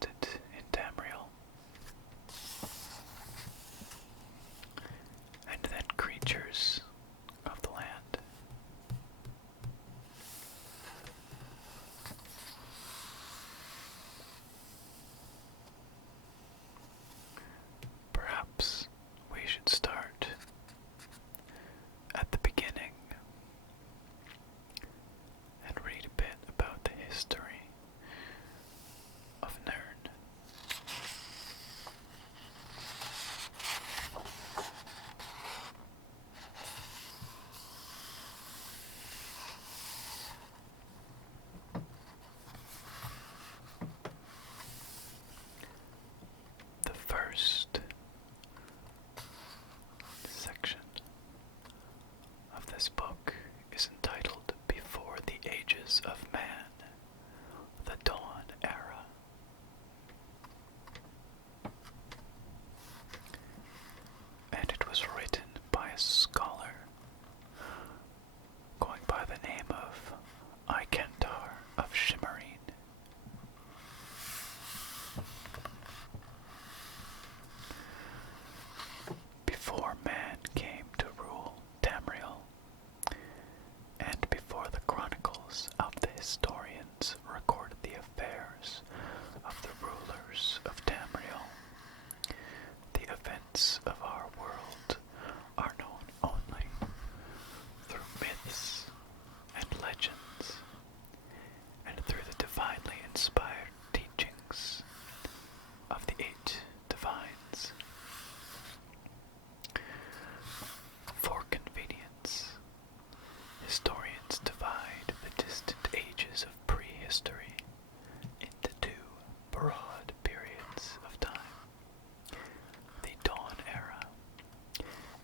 existed in Tamriel. And then creatures of the land. Perhaps we should start at the beginning and read a bit about the history of Nirn. The first section of this book is entitled Before the Ages of Man, the Dawn Era. And it was written by a scholar going by the name of Ikentar of Shimmerine. Before man came to rule Tamriel, and before the chronicles of the historians recorded the affairs of the rulers of Tamriel, the events of our world are known only through myths and legends, and through the divinely inspired teachings of the 8 divines. For convenience, historians divide the distant ages of prehistory into 2 broad periods of time: the Dawn Era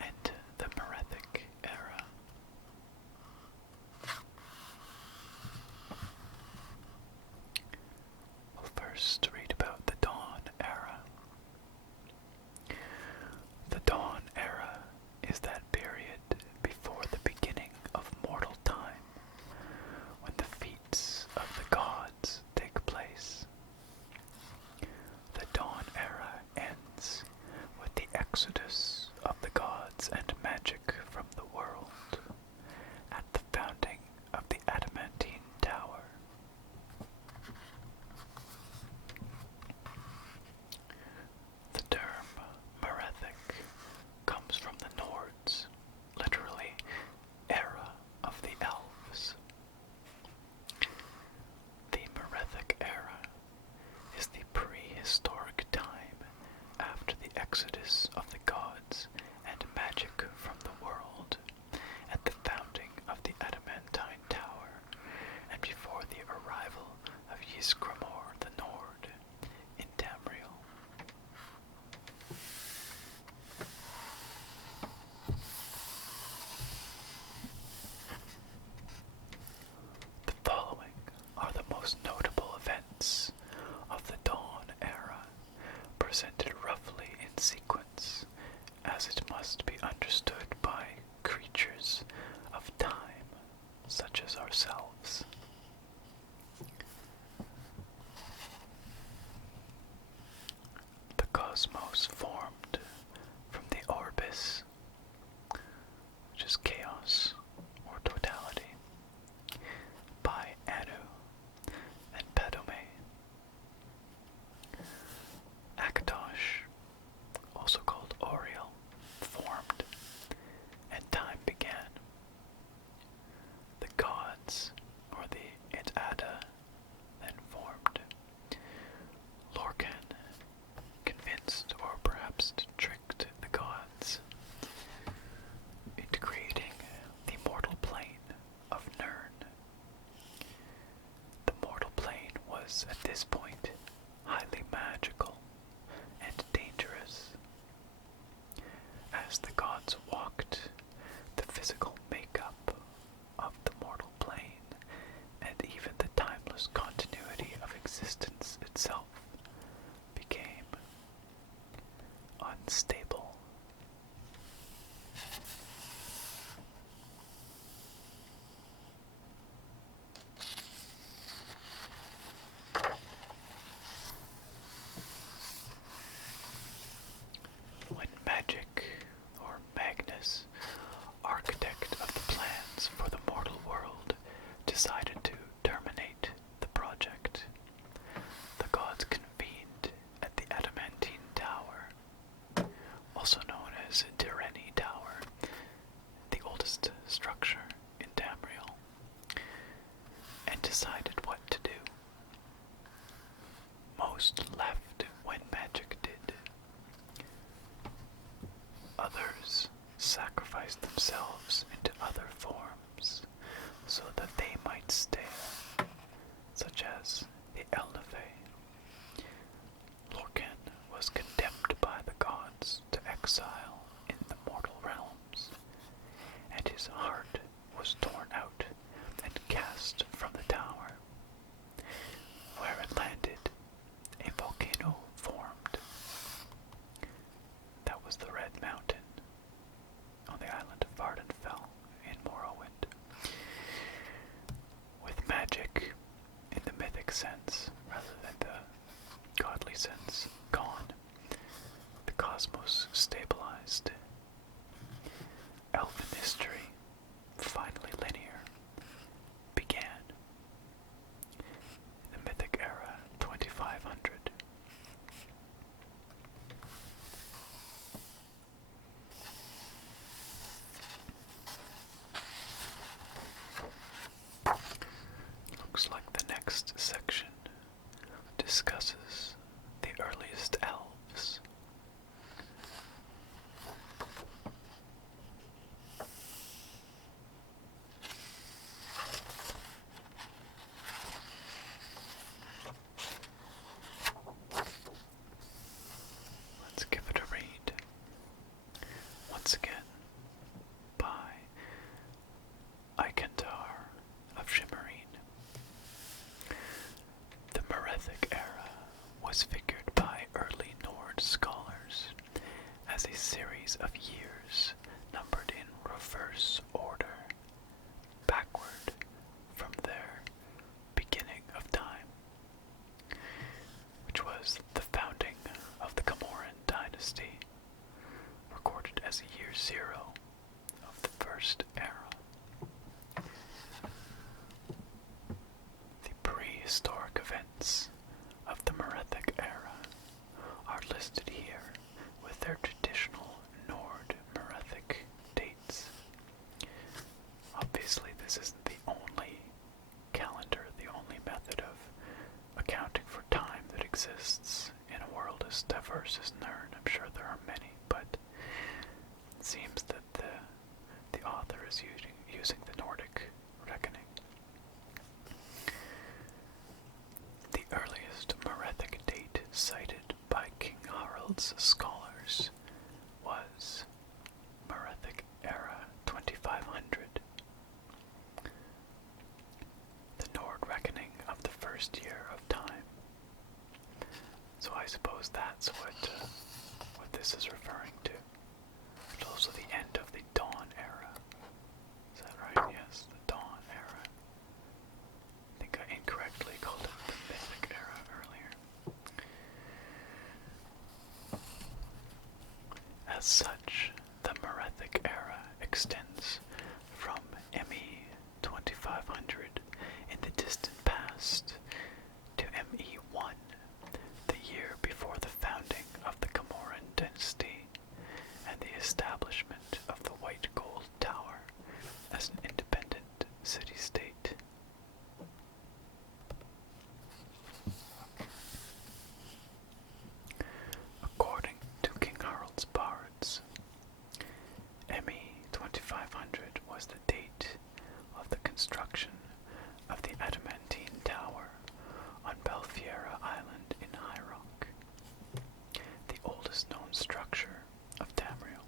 and the Paretic Era. We'll first read about the Dawn Era. The Dawn Era is that period before the beginning of mortal time, when the feats of the gods take place. The Dawn Era ends with the exodus of the gods and magic from the world at the founding of the Adamantine Tower. The term Merethic comes from the Nords, literally era of the elves. The Merethic Era is the prehistoric time after the exodus of the gods and magic from the world at the founding of the Adamantine Tower, and before the arrival of Ysgramor the Nord in Tamriel. The following are the most notable events of the Dawn Era, presented roughly in sequence, as it must be understood by creatures of time, such as ourselves. The cosmos formed from the orbis, which is chaos or totality, by Anu and Padome. Akatosh, also called Oriel, formed, and time began. The gods, or the It'ada, then formed. Lorcan convinced, or perhaps tricked, the gods into creating the mortal plane of Nirn. The mortal plane was, at this point, highly magical and dangerous. As the gods walked, the physical makeup of the mortal plane, and even the timeless continuity of existence itself, became unstable. their traditional Nord-Merethic dates. Obviously, this isn't the only calendar, the only method of accounting for time that exists in a world as diverse as Nern. I'm sure there are many, but it seems that the author is using the Nordic reckoning. The earliest Merethic date cited by King Harald's scholars was Paretic Era 2500. The Nord reckoning of the first year of time. So I suppose that's what this is referring to. It's also the end of the Dawn Era. Is that right? Yes, the Dawn Era. I think I incorrectly called it the Mythic Era earlier. As such, the Merethic Era extends from ME 2500 in the distant past to ME 1, the year before the founding of the Camoran dynasty and the establishment of the White Gold Tower as an independent city-state. According to King Harald's bards, ME 2500 was the date of the construction of the Adamantine Tower on Belfiera Island in High Rock, the oldest known structure of Tamriel.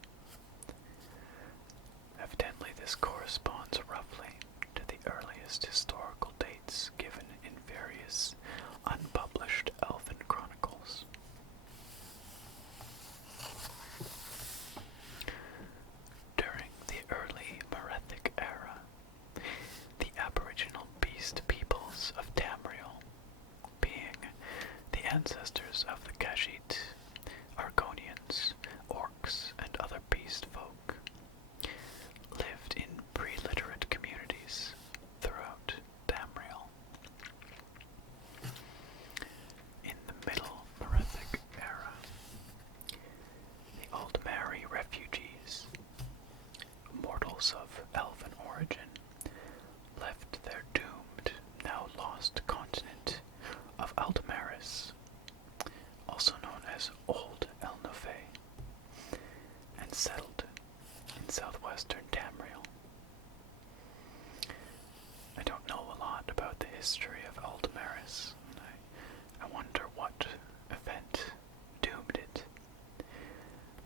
Evidently, this corresponds roughly to the earliest historical dates given in various unpublished elven chronicles. During the early Merethic era, the aboriginal beast peoples of Tamriel, being the ancestors of the Khajiit, Argonians, orcs, and other beast folk, lived in pre-literate communities throughout Tamriel. In the Middle Merethic era, the Aldmeri refugees, mortals of elven origin, left their doomed, now lost continent of Aldmeris, also known as Old Elnofe, and settled in southwestern Tamriel. I don't know a lot about the history of Aldmeris, and I wonder what event doomed it.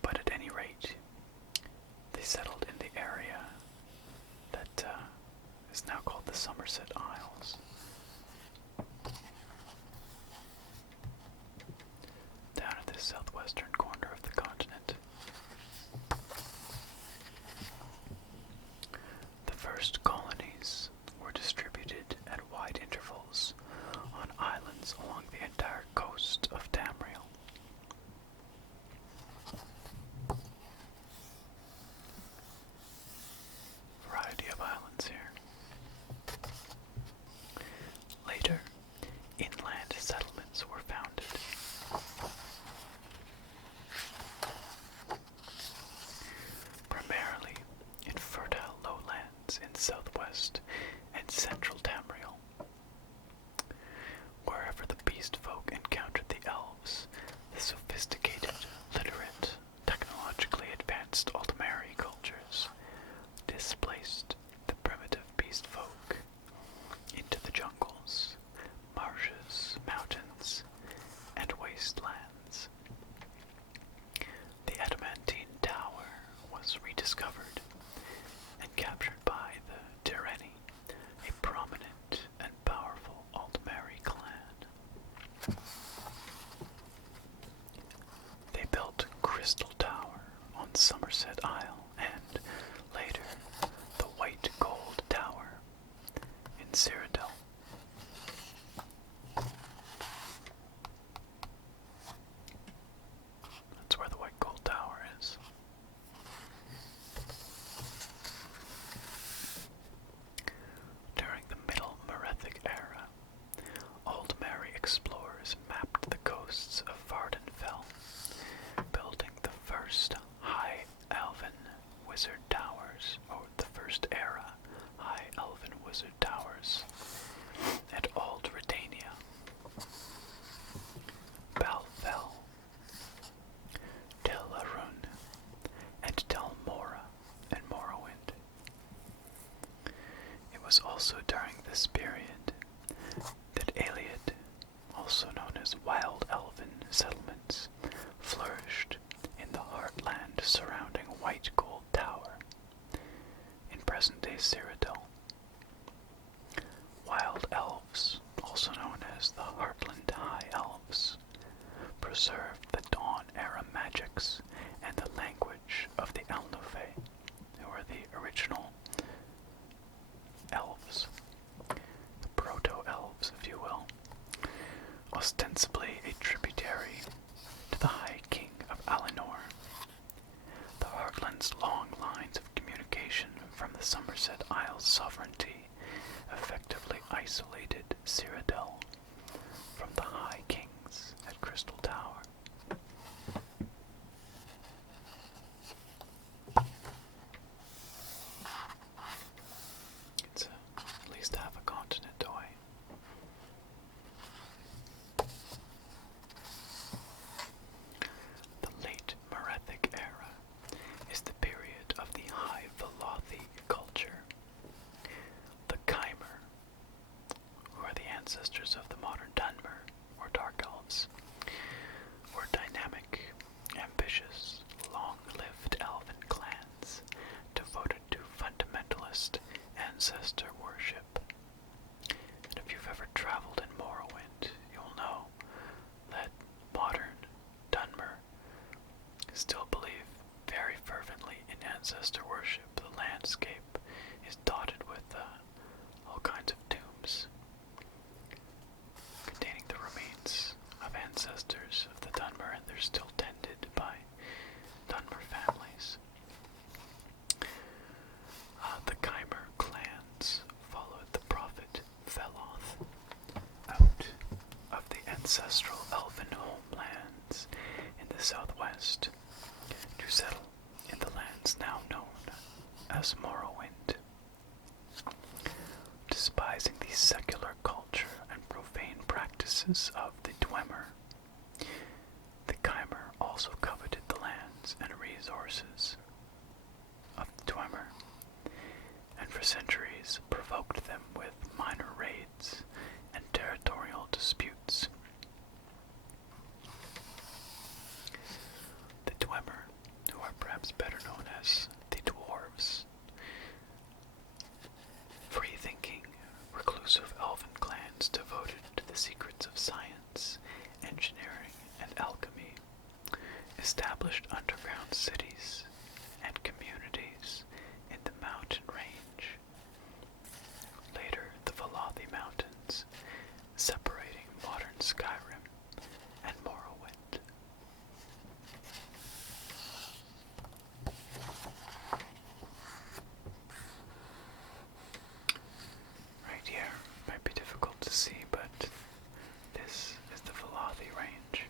But at any rate, they settled in the area that is now called the Somerset Isles. Down at the southwestern corner of the continent. The first colonies were distributed at wide intervals on islands along the entire coast of Tamriel. Variety of islands here. Later, inland settlements were founded. Primarily in fertile lowlands in southwest and central Tamriel. Wherever the beast folk encountered the elves, the sophisticated, literate, technologically advanced Aldmeri cultures displaced the primitive beast folk into the jungles, marshes, mountains, and wastelands. The Adamantine Tower was rediscovered and captured by the Tireni, a prominent and powerful Aldmeri clan. They built Crystal Tower on Somerset Isle and, later, the White Gold Tower in Cyrodiil. That's where the White Gold Tower is. During the Middle Merethic era, Aldmeri explorers mapped the coasts of Vardenfell, building the first dialects and the language of the Elnufe, who are the original elves, the proto-elves, if you will, ostensibly a tributary to the High King of Alinor. The Heartland's long lines of communication from the Somerset Isles sovereignty effectively isolated Cyrodiil from the High Kings at Crystal Tower. It's at least half a continent away. The late Paretic Era is the period of the High Velothi culture. The Chimer, who are the ancestors of the modern Dunmer, or Dark Elves, were dynamic, ambitious, long-lived elven clans devoted to fundamentalist ancestor worship. And if you've ever traveled in Morrowind, you'll know that modern Dunmer still believe very fervently in ancestor worship. The landscape is dotted with all kinds of tombs containing the remains of ancestors of the Dunmer, and they're still tended by Dunmer families. The Chimer clans followed the prophet Veloth out of the ancestral elven homelands in the southwest to settle in the lands now known as Morrowind. Despising the secular culture and profane practices of the Dwemer, the Chimer also coveted the lands and resources of the Dwemer, and for centuries provoked them with minor raids and territorial disputes. The Dwemer, who are perhaps better known as the Dwarves, free-thinking, reclusive elven clans devoted to the secrets of science, engineering, and alchemy, established underground cities and communities in the mountain range, later the Velothi Mountains, separating modern Skyrim and Morrowind. Right here might be difficult to see, but this is the Velothi range.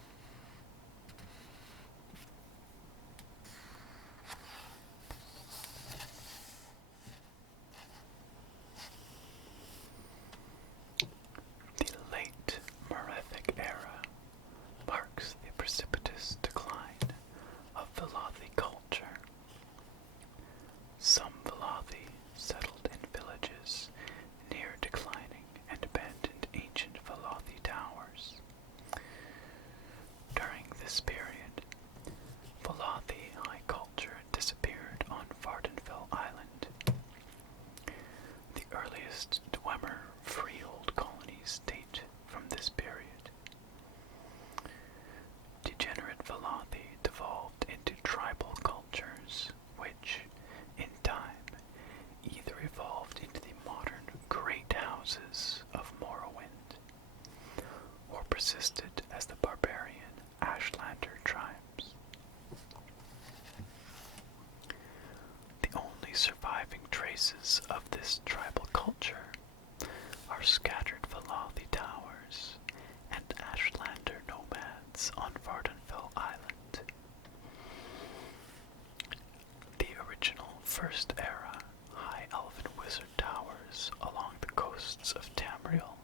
The late Paretic Era marks the precipitous decline of Velothi culture. Some Velothi settled in villages near declining and abandoned ancient Velothi towers. During this period, Velothi high culture disappeared on Vardenfell Island. The earliest Dwemer freehold colonies date from this period. Degenerate Velothi devolved into tribal cultures, which, in time, either evolved into the modern great houses of Morrowind, or persisted as the barbarian Ashlander tribes. The only surviving traces of this tribal culture are scattered Velothi towers and Ashlander nomads on Vardenfell Island. The original First Era High Elven Wizard towers along the coasts of Tamriel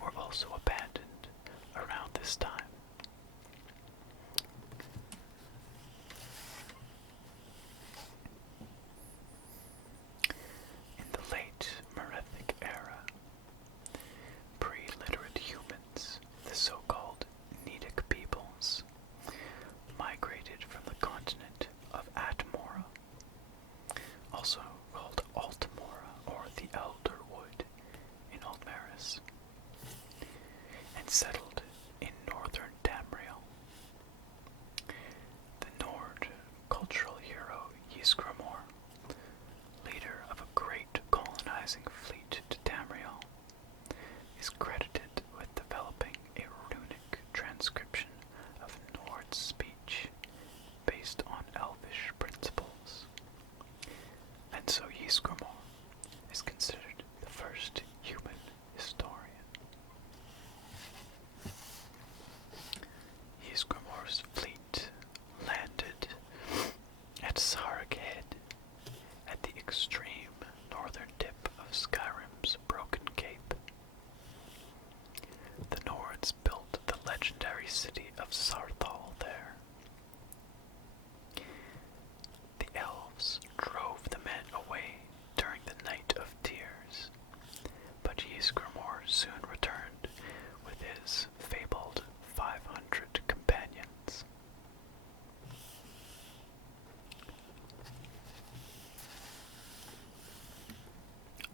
were also abandoned around this time. In the late Paretic Era, pre-literate humans, the so-called Nedic peoples, migrated from the continent of Atmora, based on elvish principles. And so Ysgramor is considered the first human historian. Ysgramor's fleet landed at Sarek Head, at the extreme northern tip of Skyrim's Broken Cape. The Nords built the legendary city of Sarthal there. The elves drove the men away during the Night of Tears, but Ysgramor soon returned with his fabled 500 companions.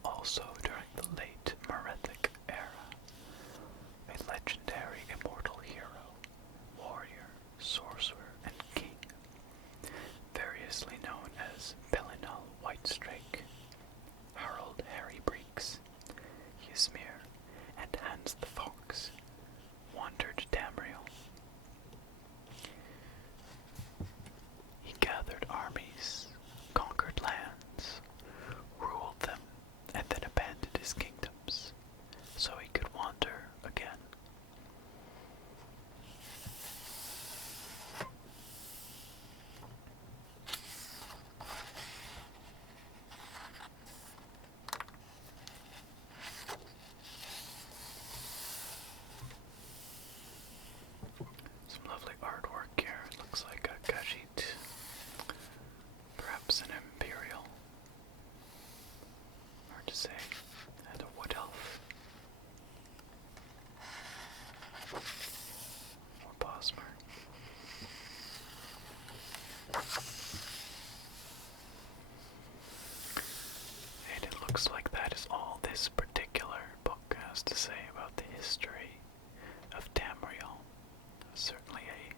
Also during the late Paretic Era, a legendary immortal hero, warrior, sorcerer, and king, variously known as Pelinal Whitestrake, Harold Harry Breeks, Ysmir, and Hans the Fox, wandered Tamriel. He gathered armies, conquered lands, ruled them, and then abandoned his kingdoms, so he could wander again. Some lovely artwork here. It looks like a Khajiit, perhaps an Imperial. Hard to say. And a Wood Elf. Or Bosmer. And it looks like that is all this particular book has to say about the history of Tamriel. Certainly a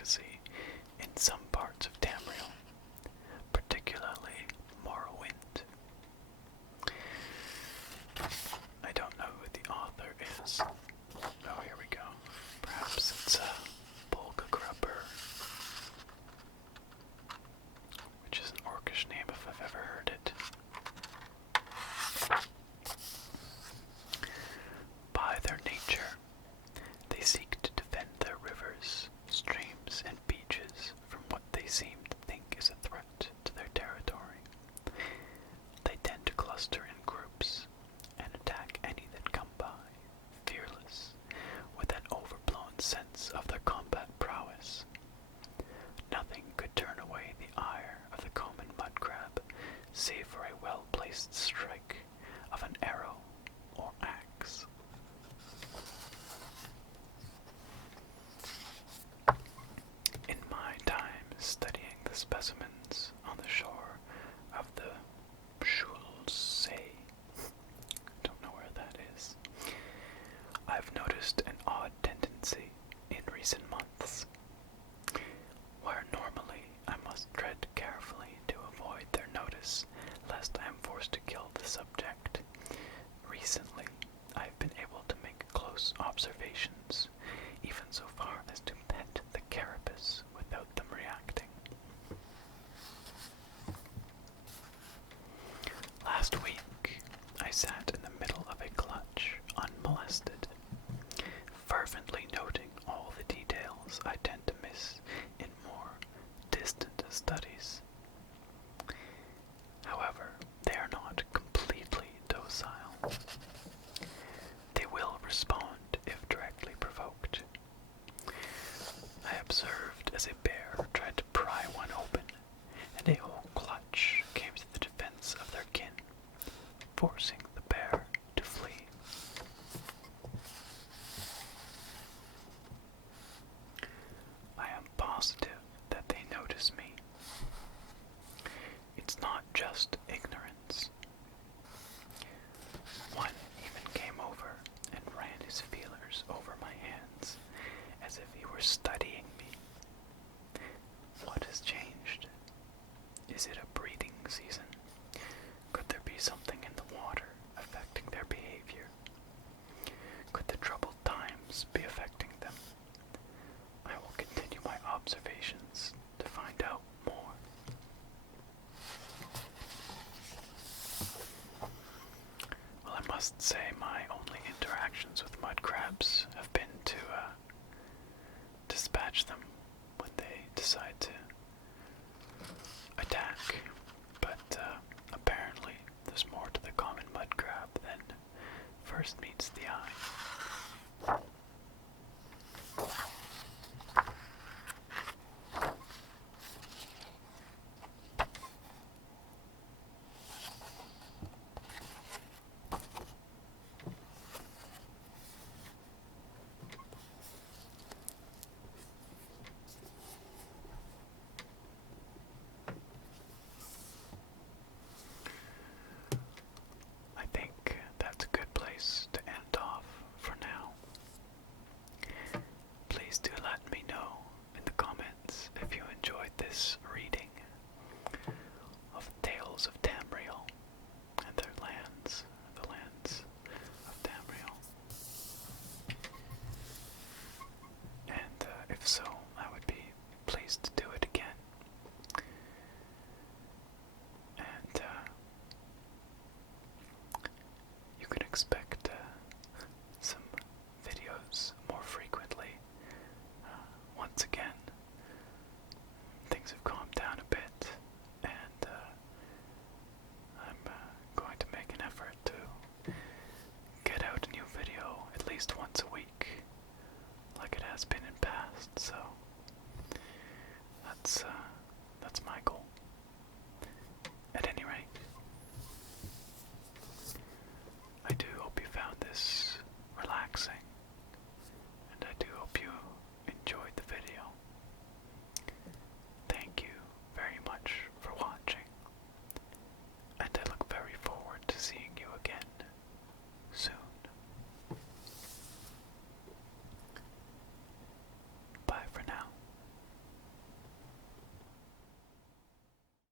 delicacy in some parts of Tamriel, particularly Morrowind. I don't know who the author is. Oh, here we go. Perhaps it's Bolga Grubber, which is an orcish name if I've ever heard it. By their nature, they seek to defend their rivers, streams, and beaches from what they seem to think is a threat to their territory. They tend to cluster in groups and attack any that come by, fearless, with an overblown sense of their combat prowess. Nothing could turn away the ire of the common mud crab, save for a well-placed strike of an arrow or axe. In my time studying the specimens on the shore of the Schulsee, don't know where that is, I've noticed an odd tendency in recent months, where normally I must tread carefully to avoid their notice, lest I am forced to kill the subject. Recently, I've been able to make close observations, even so far as to pet the carapace without them reacting. Last week, I sat in the middle of a clutch, unmolested, fervently noting all the details I tend to miss in more distant studies. However, they are not completely docile. They will respond if directly provoked. I observed as a bear tried to pry one open, and a whole clutch came to the defense of their kin, forcing the bear to flee. I am positive that they notice me. It's not just ignorance. One even came over and ran his feelers over my hands, as if he were studying me. What has changed? Is it a breeding season? Could there be something in the water affecting their behavior? Could the troubled times be affecting them? I will continue my observations